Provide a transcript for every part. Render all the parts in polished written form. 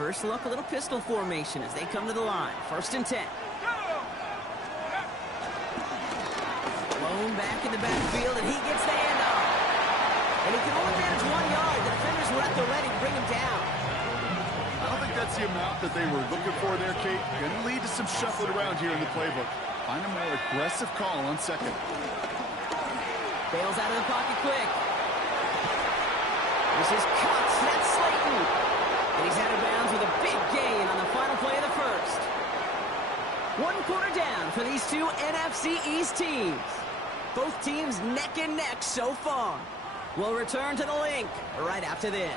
First look, a little pistol formation as they come to the line. 1st and 10. Blown back in the backfield, and he gets the handoff. And he can only manage 1 yard. The defenders were at the ready to bring him down. I don't think that's the amount that they were looking for there, Kate. Going to lead to some shuffling around here in the playbook. Find a more aggressive call on 2nd. Bails out of the pocket quick. This is Cox. That's Slayton. And he's out of bounds with a big gain on the final play of the first. 1 quarter down for these two NFC East teams. Both teams neck and neck so far. We'll return to the link right after this.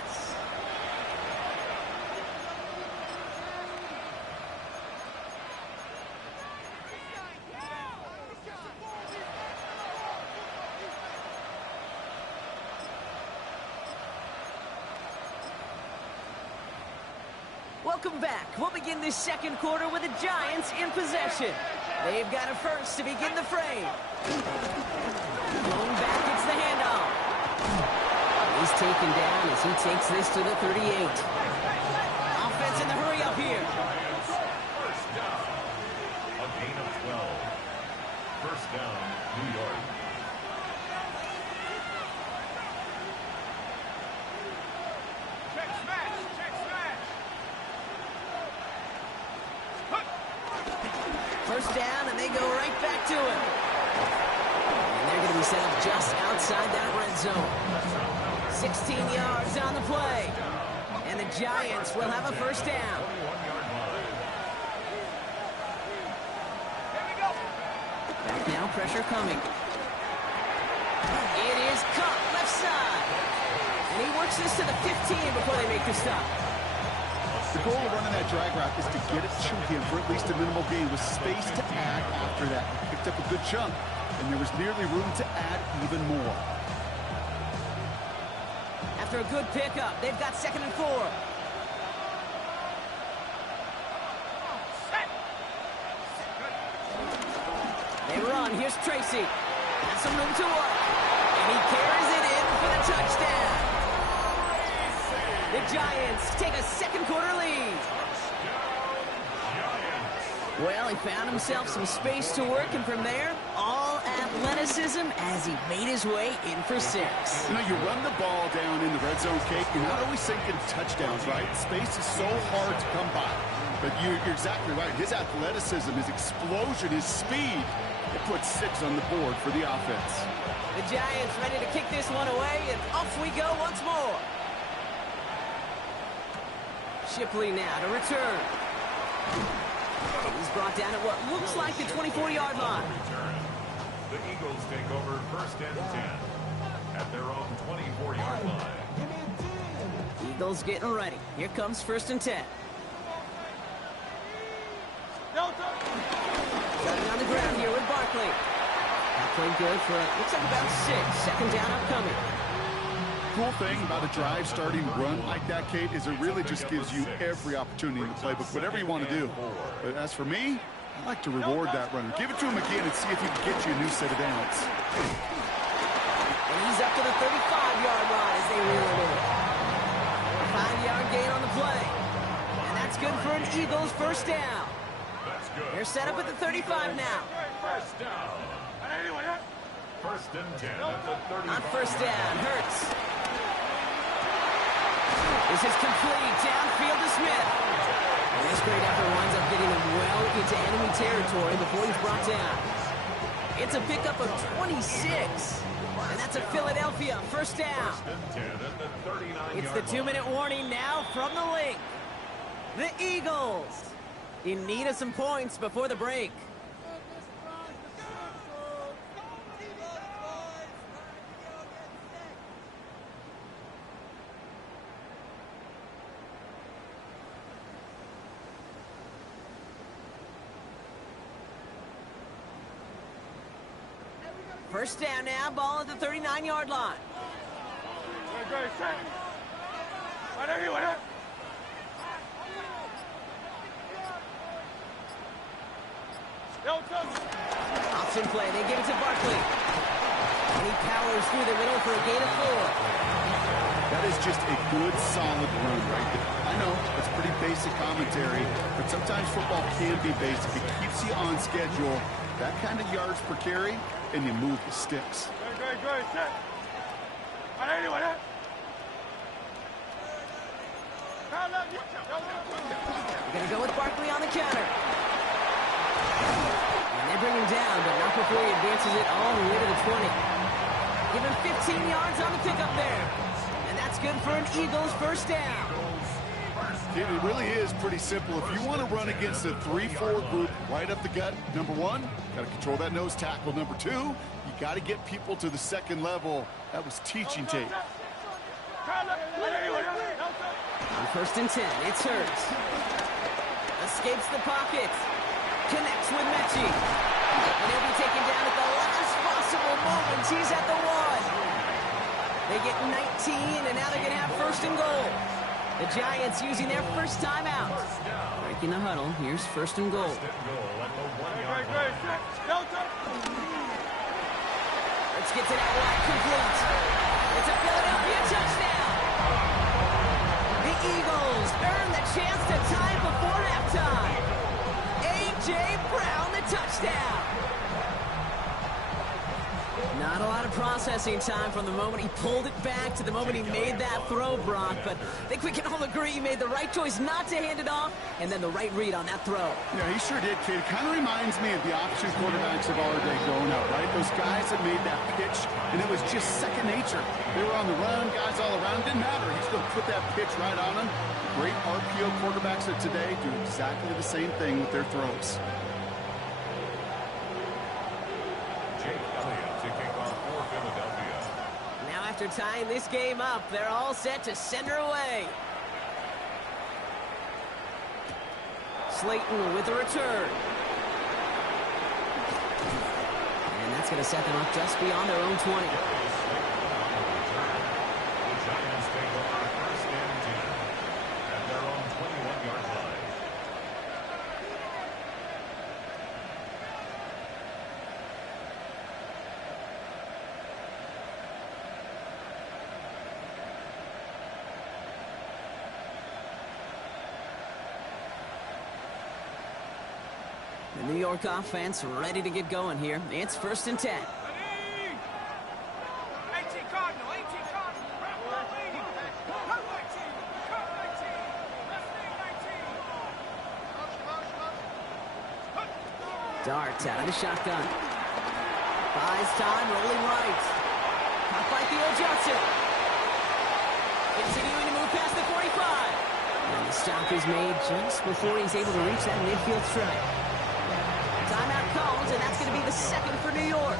Welcome back. We'll begin this second quarter with the Giants in possession. They've got a first to begin the frame. Going back, it's the handoff. He's taken down as he takes this to the 38. Offense in the hurry up here. First down. A gain of 12. First down, New York. First down, and they go right back to it. And they're going to be set up just outside that red zone. 16 yards on the play. And the Giants will have a first down. Back now, pressure coming. It is cut left side. And he works this to the 15 before they make the stop. The goal of running that drag route is to get it to him for at least a minimal gain with space to add after that. He picked up a good chunk, and there was nearly room to add even more. After a good pickup, they've got 2nd and 4. They run. Here's Tracy. Has some room to work. And he carries it in for the touchdown. The Giants take a second quarter lead. Well, he found himself some space to work, and from there, all athleticism as he made his way in for 6. You know, you run the ball down in the red zone, Kate, you're not always thinking touchdowns, right? Space is so hard to come by. But you're exactly right. His athleticism, his explosion, his speed, it puts 6 on the board for the offense. The Giants ready to kick this one away, and off we go once more. Shipley now to return. He's brought down at what looks like the 24-yard line. The Eagles take over 1st and 10 at their own 24-yard line. Eagles getting ready. Here comes 1st and 10. Starting on the ground here with Barkley. That played good for, looks like about 6. 2nd down upcoming. Cool thing about a drive starting run like that, Kate, is it really just gives you every opportunity in the playbook, whatever you want to do. But as for me, I like to reward that runner. Give it to him again and see if he can get you a new set of downs. And he's up to the 35-yard line as they reel it in. 5-yard gain on the play. And that's good for an Eagles first down. They're set up at the 35 now. First down. 1st and 10 at the 35. On 1st down, Hurts. This is complete. Downfield to Smith. And this great effort winds up getting him well into enemy territory before he's brought down. It's a pickup of 26. And that's a Philadelphia first down. It's the 2-minute warning now from the link. The Eagles in need of some points before the break. First down now, ball at the 39-yard line. Option play, they give it to Barkley. And he powers through the middle for a gain of 4. That is just a good, solid run right there. I know, it's pretty basic commentary, but sometimes football can be basic. It keeps you on schedule, that kind of yards per carry, and you move the sticks. We're going to go with Barkley on the counter. And they bring him down, but not before he advances it all the way to the 20. Give him 15 yards on the pickup there. And that's good for an Eagles first down. Dude, it really is pretty simple. If you want to run against a 3-4 group right up the gut, number one, got to control that nose tackle. Number two, you got to get people to the second level. That was teaching tape. On 1st and 10, it's Hurts. Escapes the pocket. Connects with Mechie. And he'll be taken down at the last possible moment. He's at the 1. They get 19, and now they're going to have 1st and goal. The Giants using their first timeout. Breaking the huddle. Here's 1st and goal. Let's get to that wide complete. It's a Philadelphia touchdown. The Eagles earn the chance to tie before halftime. A.J. Brown, the touchdown. Not a lot of processing time from the moment he pulled it back to the moment he made that throw, Brock. But I think we can all agree he made the right choice not to hand it off, and then the right read on that throw. Yeah, he sure did, kid. It kind of reminds me of the option quarterbacks of our day growing up, right? Those guys that made that pitch, and it was just second nature. They were on the run, guys all around. Didn't matter. He's going to put that pitch right on them. Great RPO quarterbacks of today do exactly the same thing with their throws. After tying this game up, they're all set to send her away. Slayton with a return. And that's going to set them up just beyond their own 20. The New York offense ready to get going here. It's 1st and 10. Dart out of the shotgun. Buys time, rolling right. Caught by Theo Johnson. Continuing to move past the 45. And the stop is made just before he's able to reach that midfield strike. Timeout calls, and that's going to be the second for New York.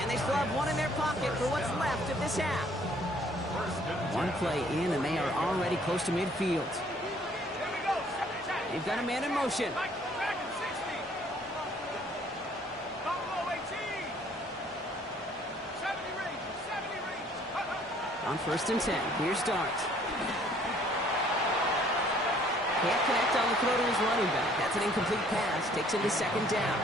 And they still have one in their pocket for what's left of this half. One play in, and they are already close to midfield. They've got a man in motion. On 1st and 10, here's Dart. Can't connect on the throw to his running back. That's an incomplete pass. Takes him to 2nd down.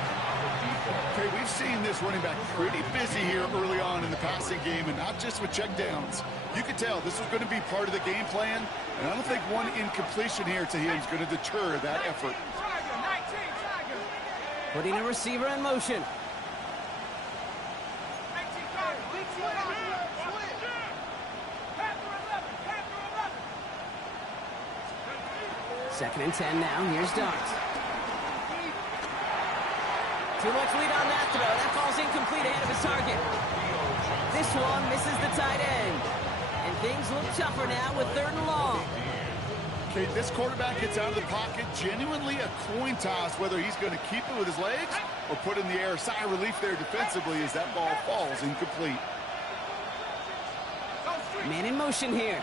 Okay, we've seen this running back pretty busy here early on in the passing game, and not just with checkdowns. You can tell this was going to be part of the game plan, and I don't think one incompletion here to him is going to deter that effort. Putting a receiver in motion. Second and 10 now. Here's Dart. Too much lead on that throw. That falls incomplete ahead of his target. This one misses the tight end. And things look tougher now with 3rd and long. Okay, this quarterback gets out of the pocket. Genuinely a coin toss whether he's going to keep it with his legs or put in the air. Sigh of relief there defensively as that ball falls incomplete. Man in motion here.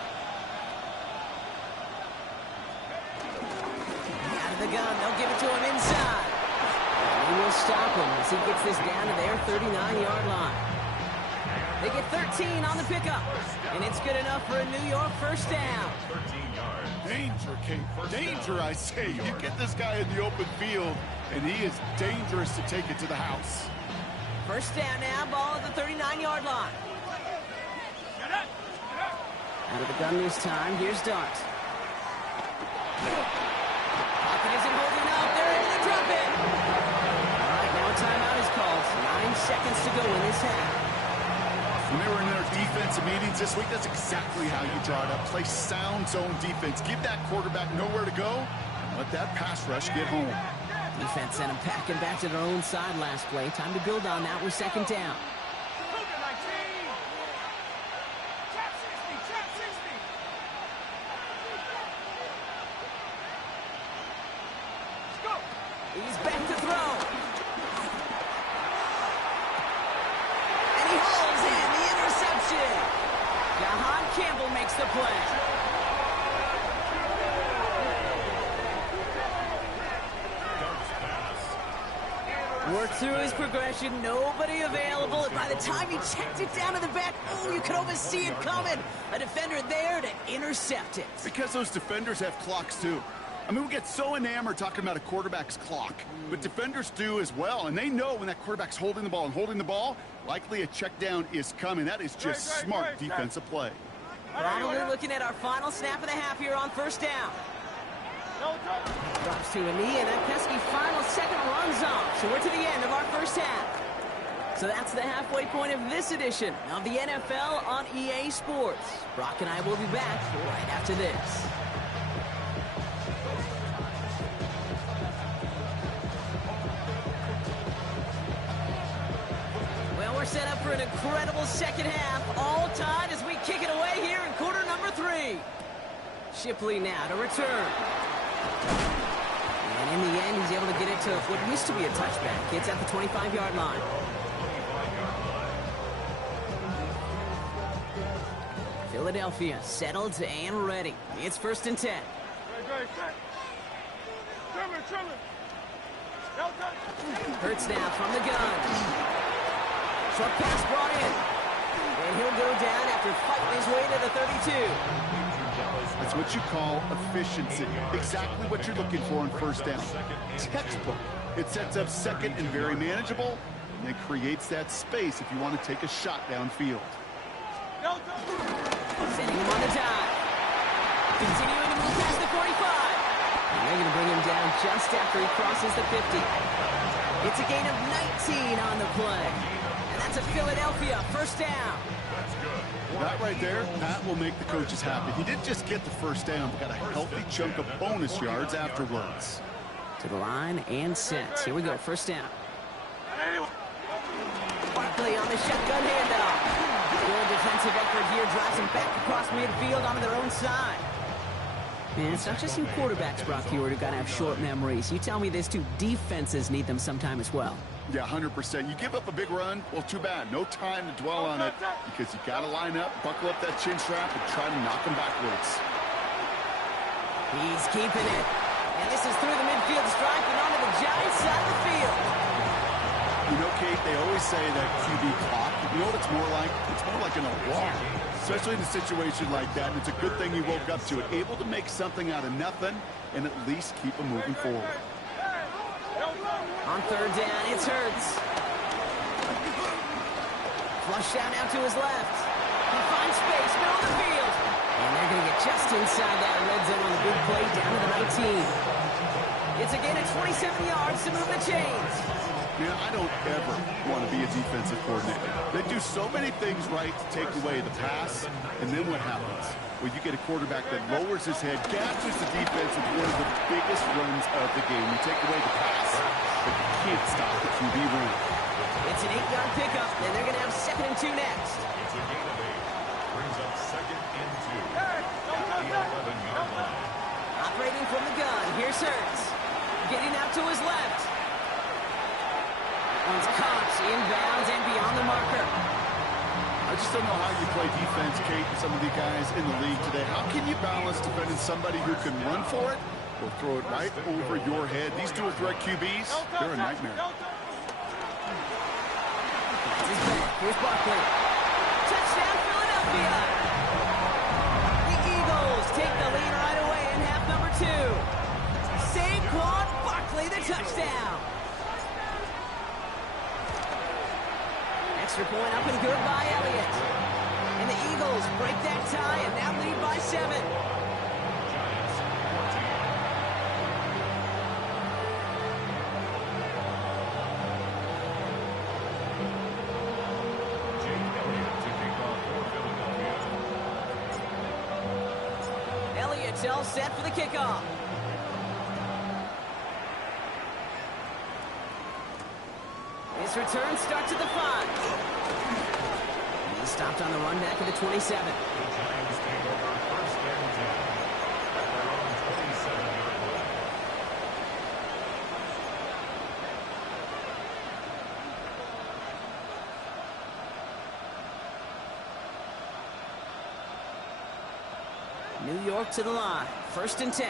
The gun, they'll give it to him inside. And he will stop him as he gets this down to their 39-yard line. They get 13 on the pickup, and it's good enough for a New York first down. Danger, Kate. Danger, I say. You get this guy in the open field, and he is dangerous to take it to the house. First down now, ball at the 39-yard line. Out of the gun this time. Here's Dart. Pocket isn't holding up. They're able to drop it. All right, now a timeout is called. 9 seconds to go in this half. When they were in their defensive meetings this week, that's exactly how you draw it up. Play sound zone defense. Give that quarterback nowhere to go. Let that pass rush get home. Defense sent them packing back to their own side last play. Time to build on that with second down. He's back to throw. And he hauls in the interception. Jahan Campbell makes the play. Worked through his progression, nobody available. And by the time he checked it down to the back, oh, you could almost see it coming. A defender there to intercept it. Because those defenders have clocks too. I mean, we get so enamored talking about a quarterback's clock, but defenders do as well, and they know when that quarterback's holding the ball, likely a check down is coming. That is just smart defensive play. Probably looking at our final snap of the half here on first down. Drops to a knee, and that pesky final second runs off. So we're to the end of our first half. So that's the halfway point of this edition of the NFL on EA Sports. Brock and I will be back right after this. We're set up for an incredible second half, all tied as we kick it away here in quarter number 3. Shipley now to return. And in the end, he's able to get it to what used to be a touchback. It's at the 25-yard line. Philadelphia settled and ready. It's 1st and 10. Hurts now from the gun. Short pass brought in. And he'll go down after fighting his way to the 32. That's what you call efficiency. Exactly what you're looking for on first down. Textbook. It sets up second and very manageable, and it creates that space if you want to take a shot downfield. Sending him on the dive. Continuing to move past the 45. And they're going to bring him down just after he crosses the 50. It's a gain of 19 on the play. That's a Philadelphia first down. That right there, that will make the coaches happy. He didn't just get the first down, but got a healthy chunk of bonus yards afterwards. To the line and set. Here we go, first down. Barkley on the shotgun handoff. Good defensive effort here, drives him back across midfield onto their own side. And it's not just you quarterbacks, Brock Hewitt, who got to have short memories. You tell me this too, defenses need them sometime as well. Yeah, 100%. You give up a big run, well, too bad. No time to dwell on it because you got to line up, buckle up that chin strap, and try to knock him backwards. He's keeping it. And this is through the midfield stripe and onto the Giants side of the field. You know, Kate, they always say that QB clock. You know what it's more like? It's more like an alarm, especially in a situation like that. And it's a good thing you woke up to it, able to make something out of nothing and at least keep them moving forward. On third down, it's Hurts. Flush down now to his left. He finds space, middle of the field. And they're going to get just inside that red zone on the big play down to the 19. It's a gain of 27 yards to move the chains. Man, I don't ever want to be a defensive coordinator. They do so many things right to take away the pass, and then what happens? Well, you get a quarterback that lowers his head, captures the defense with one of the biggest runs of the game. You take away the pass, but you can't stop the QB run. It's an 8-yard pickup, and they're going to have 2nd and 2 next. It's a gain of 8. Brings up 2nd and 2. At the 11-yard line. Operating from the gun, here's Hurts. Getting out to his left. One's caught, inbounds, and beyond the marker. I just don't know how you play defense, Kate, and some of the guys in the league today. How can you balance defending somebody who can run for it or throw it right over your head? These dual threat QBs, they're a nightmare. Here's Barkley. Touchdown, Philadelphia! The Eagles take the lead right away in half number 2. Saquon Barkley, the touchdown. Extra point up and good by Elliott. And the Eagles break that tie and now lead by 7. Giants 14. Jake Elliott to kick off for Philadelphia. Elliott's all set for the kickoff. This return starts at the 5. And he's stopped on the run back at the 27. The Giants take over first and 10 at their own 27-yard line. New York to the line. First and 10.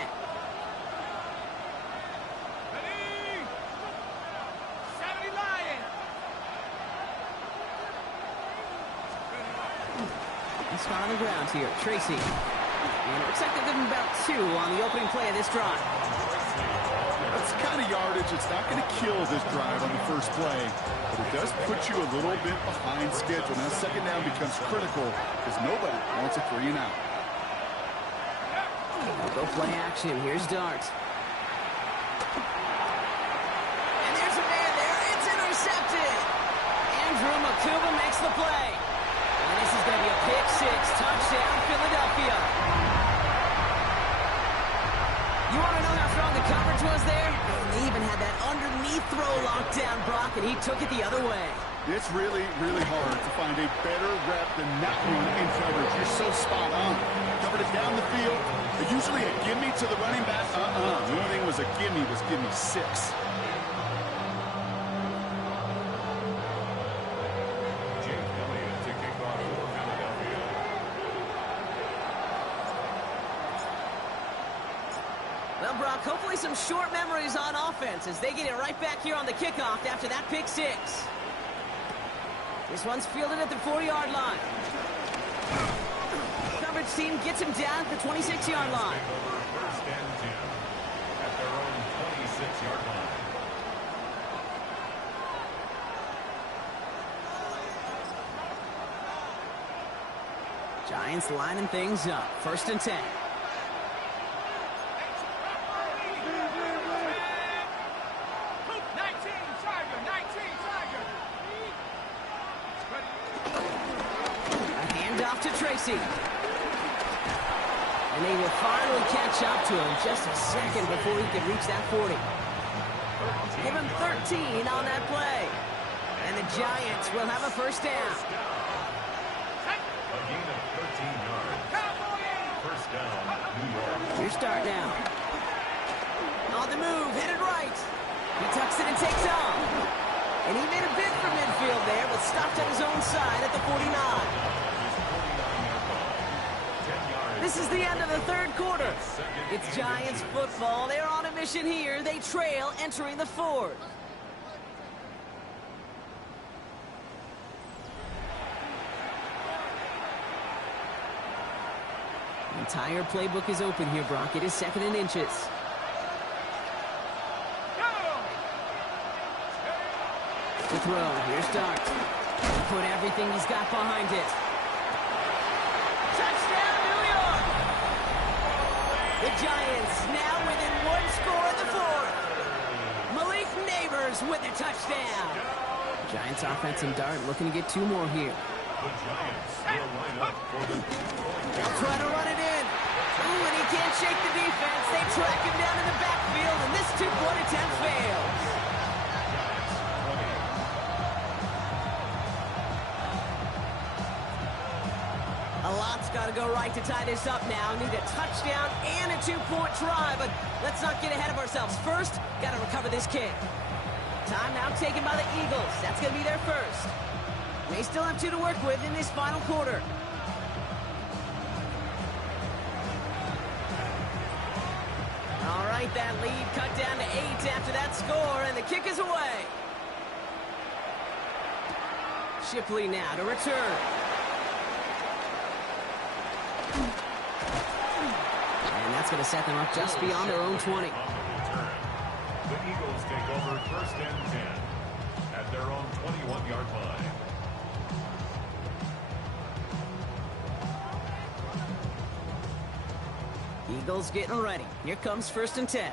He's on the ground here. Tracy. And it looks like they're giving about 2 on the opening play of this drive. That's the kind of yardage. It's not going to kill this drive on the first play, but it does put you a little bit behind schedule. Now, second down becomes critical because nobody wants a 3 and out. Go play action. Here's Dart. And there's a man there. It's intercepted. Andrew Makuba makes the play. And this is going to be a pick 6. Touchdown, Philadelphia. You want to know how strong the coverage was there? And they even had that underneath throw locked down, Brock, and he took it the other way. It's really, really hard to find a better rep than that one in coverage. You're so spot on. Covered it down the field. Usually a gimme to the running back. The only thing was a gimme was give me 6. Jake Elliott to kick off for Philadelphia. Well, Brock, hopefully some short memories on offense as they get it right back here on the kickoff after that pick 6. This one's fielded at the 40-yard line. Coverage team gets him down at the 26-yard line. First and 10 at their own 26-yard line. Giants lining things up. First and 10. To Tracy. And they will finally catch up to him just a second before he could reach that 40. Give him 13 on that play. And the Giants will have a first down. A gain of 13 yards. First down, New York. Here's Dart now. On the move, headed right. He tucks it and takes off. And he made a bid for midfield there, but stopped on his own side at the 49. This is the end of the third quarter. It's Giants football. They're on a mission here. They trail entering the fourth. The entire playbook is open here, Brock. It is 2nd and inches. To throw. Here's Dart. He put everything he's got behind it. Touchdown, New York! The Giants now within 1 score in the fourth. Malik Neighbors with a touchdown. Giants offense and Dart looking to get 2 more here. The Giants will line up for the 2-point. They'll try to run it in. Ooh, and he can't shake the defense. They track him down in the backfield, and this 2-point attempt fails. A lot's got to go right to tie this up now. Need a touchdown and a 2-point try, but let's not get ahead of ourselves. First, got to recover this kick. Time now taken by the Eagles. That's going to be their first. They still have 2 to work with in this final quarter. All right, that lead cut down to 8 after that score, and the kick is away. Shipley now to return. And that's going to set them up just beyond their own 20. The Eagles take over first and 10 at their own 21-yard line. Eagles getting ready. Here comes 1st and 10.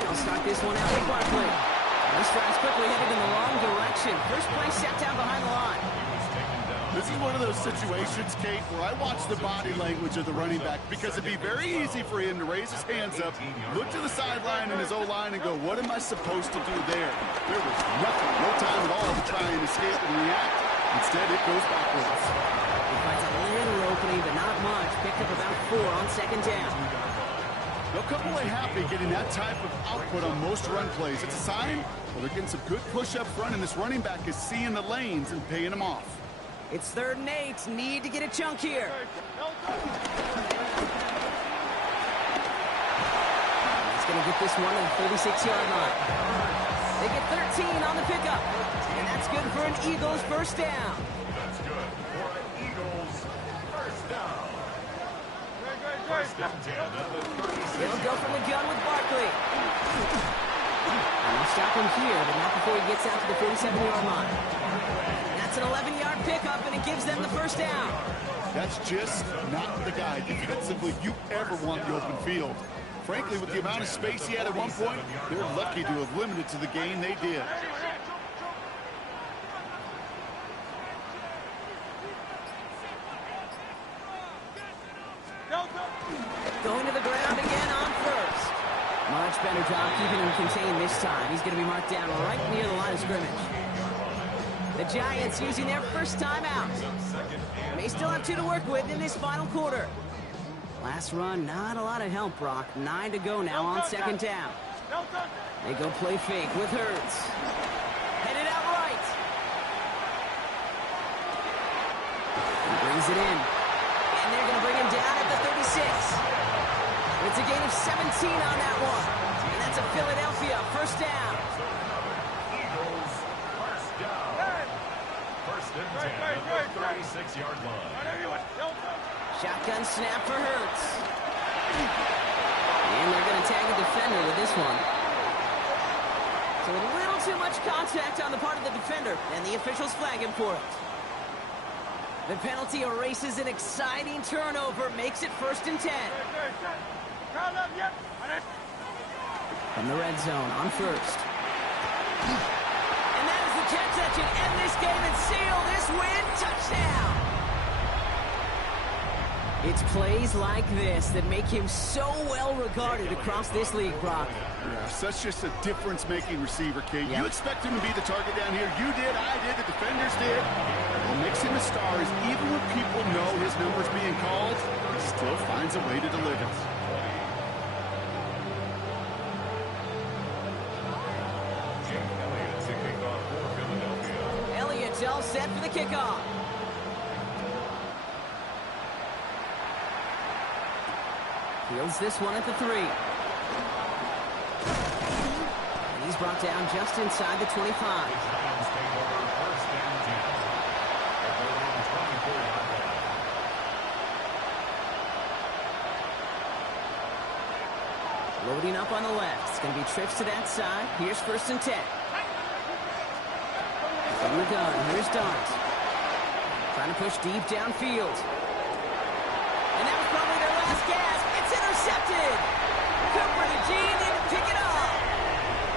They'll start this one out with Barkley. This drive's quickly headed in the wrong direction. First play set down behind the line. This is one of those situations, Kate, where I watch the body language of the running back because it'd be very easy for him to raise his hands up, look to the sideline and his O-line and go, what am I supposed to do there? There was nothing, no time at all to try and escape and react. Instead, it goes backwards. He finds a little opening, but not much. Picked up about 4 on 2nd down. They'll come away happy getting that type of output on most run plays. It's a sign, well, they're getting some good push up front, and this running back is seeing the lanes and paying them off. It's 3rd and 8. Need to get a chunk here. He's going to get this one to the 36-yard line. They get 13 on the pickup. And that's good for an Eagles 1st down. That's good for an Eagles first down. First and 10 at the 36. They'll go from the gun with Barkley. And they'll stop him here, but not before he gets out to the 47-yard line. That's an 11-yard pickup, and it gives them the 1st down. That's just not the guy defensively you ever want the open field. Frankly, with the amount of space he had at one point, they're lucky to have limited to the gain they did. Going to the ground again on 1st. Much better job keeping him contained this time. He's going to be marked down right near the line of scrimmage. The Giants using their 1st time out. They still have 2 to work with in this final quarter. Last run, not a lot of help, Brock. 9 to go now on 2nd down. They go play fake with Hurts. Headed out right. He brings it in. And they're going to bring him down at the 36. It's a gain of 17 on that one. And that's a Philadelphia 1st down. Eagles first down. 1st and 10 at the 36-yard line. Shotgun snap for Hurts. And they're going to tag a defender with this one. So a little too much contact on the part of the defender, and the officials flag him for it. The penalty erases an exciting turnover, makes it 1st and 10. From the red zone on 1st. And that is the catch that should end this game and seal this win. Touchdown! It's plays like this that make him so well regarded across this league, Brock. Yeah, such just a difference-making receiver, Kate. Yep. You expect him to be the target down here. You did, I did, the defenders did. What makes him a star is even when people know his number's being called, he still finds a way to deliver. Elliott to kick off for Philadelphia. Elliott's all set for the kickoff. Fields this one at the 3. And he's brought down just inside the 25. Giants take over 1st and 10 at their own 24-yard line. Loading up on the left. It's going to be trips to that side. Here's 1st and 10. From the gun, here's Dart. Trying to push deep downfield. And that was probably their last gasp. It's intercepted. Cooper to Gene didn't pick it up.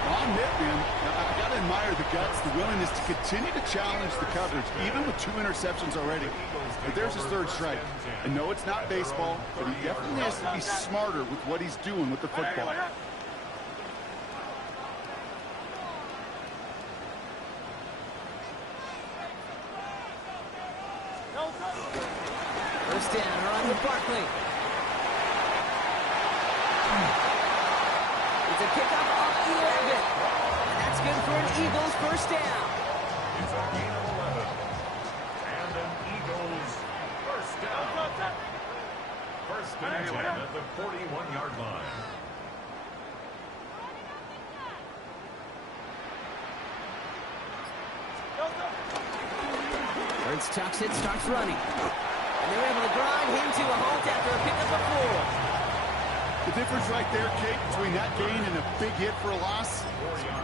On net, man, I got to admire the guts, the willingness to continue to challenge the coverage, even with 2 interceptions already. But there's his 3rd strike. And no, it's not baseball, but he definitely has to be smarter with what he's doing with the football. First down, run with Barkley. It's a kickoff off 11. And that's good for an Eagles 1st down. It's a gain of 11. And an Eagles first down. 1st and 10 at the 41-yard line. Hurts tucks it, starts running. And they're able to grind him to a halt after a pickup of 4. The difference right there, Kate, between that gain and a big hit for a loss,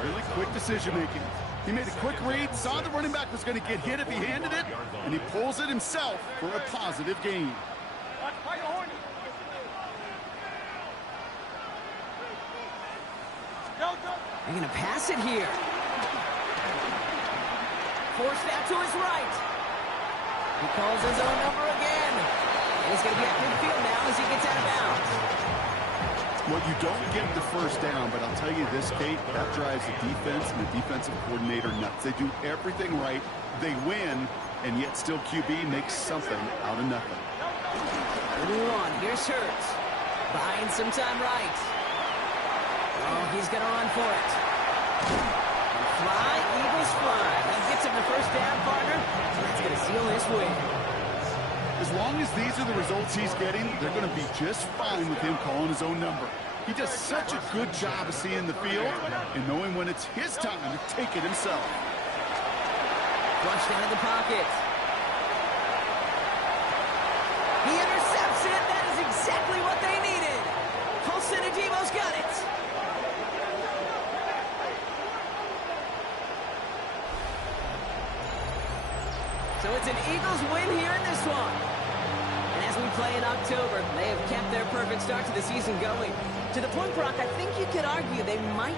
really quick decision-making. He made a quick read, saw the running back was going to get hit if he handed it, and he pulls it himself for a positive gain. They're going to pass it here. Forced out to his right. He calls his own number again. And he's going to be at midfield now as he gets out of bounds. Well, you don't get the first down, but I'll tell you this, Kate, that drives the defense and the defensive coordinator nuts. They do everything right. They win, and yet still QB makes something out of nothing. On, here's Hurts. Buying some time right. Oh, he's going to run for it. Fly, Eagles fly. That gets him the first down, partner. And that's going to seal this win. As long as these are the results he's getting, they're going to be just fine with him calling his own number. He does such a good job of seeing the field and knowing when it's his time to take it himself. Flushed out of the pocket. He intercepts it. That is exactly what they needed. Colson and Debo's got it. So it's an Eagles win here in this one. And as we play in October, they have kept their perfect start to the season going. To the point, Brock, I think you could argue they might